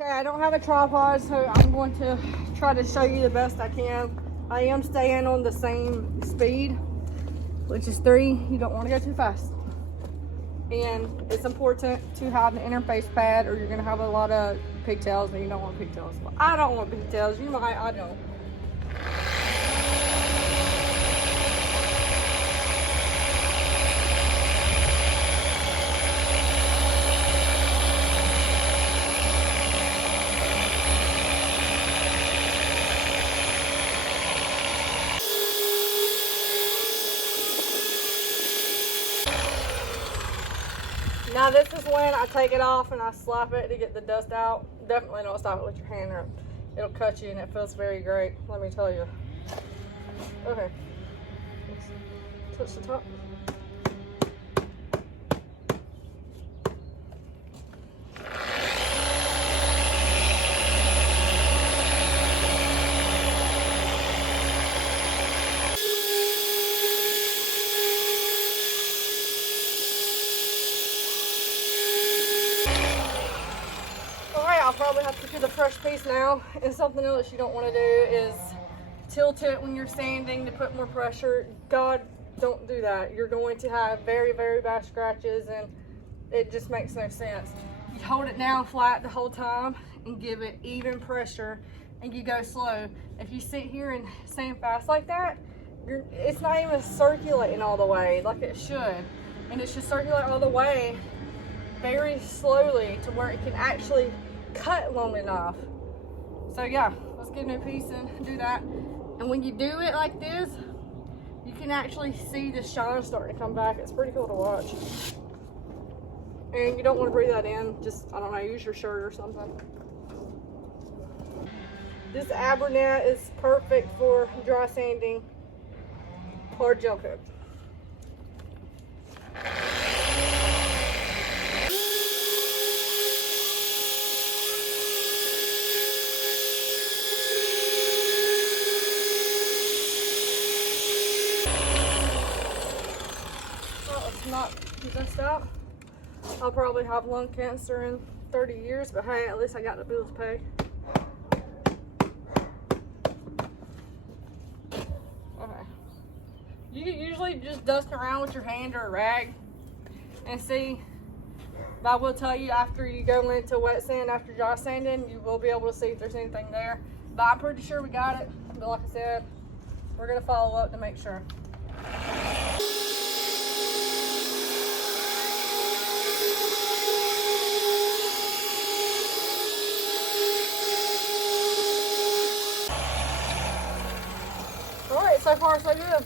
Okay, I don't have a tripod, so I'm going to try to show you the best I can. I am staying on the same speed, which is 3. You don't want to go too fast. And it's important to have the interface pad, or you're going to have a lot of pigtails, and you don't want pigtails. Well, I don't want pigtails. You might, I don't. Now this is when I take it off and I slap it to get the dust out. Definitely don't stop it with your hand, or it'll cut you, and it feels very great, let me tell you. Okay, touch the top. I'll probably have to do the fresh piece now. And something else you don't want to do is tilt it when you're sanding to put more pressure. God, don't do that. You're going to have very, very bad scratches, and it just makes no sense. You hold it down flat the whole time and give it even pressure, and you go slow. If you sit here and sand fast like that, it's not even circulating all the way like it should. And it should circulate all the way very slowly to where it can actually cut long enough. So yeah, let's get a new piece and do that. And when you do it like this, you can actually see the shine starting to come back. It's pretty cool to watch. And you don't want to breathe that in. Just, I don't know, use your shirt or something. This Abernet is perfect for dry sanding hard gel coat. Not get this out. I'll probably have lung cancer in 30 years, but hey, at least I got the bills paid. Okay. You can usually just dust around with your hand or a rag and see, but I will tell you, after you go into wet sand, after dry sanding, you will be able to see if there's anything there. But I'm pretty sure we got it. But like I said, we're gonna follow up to make sure. So far, so good.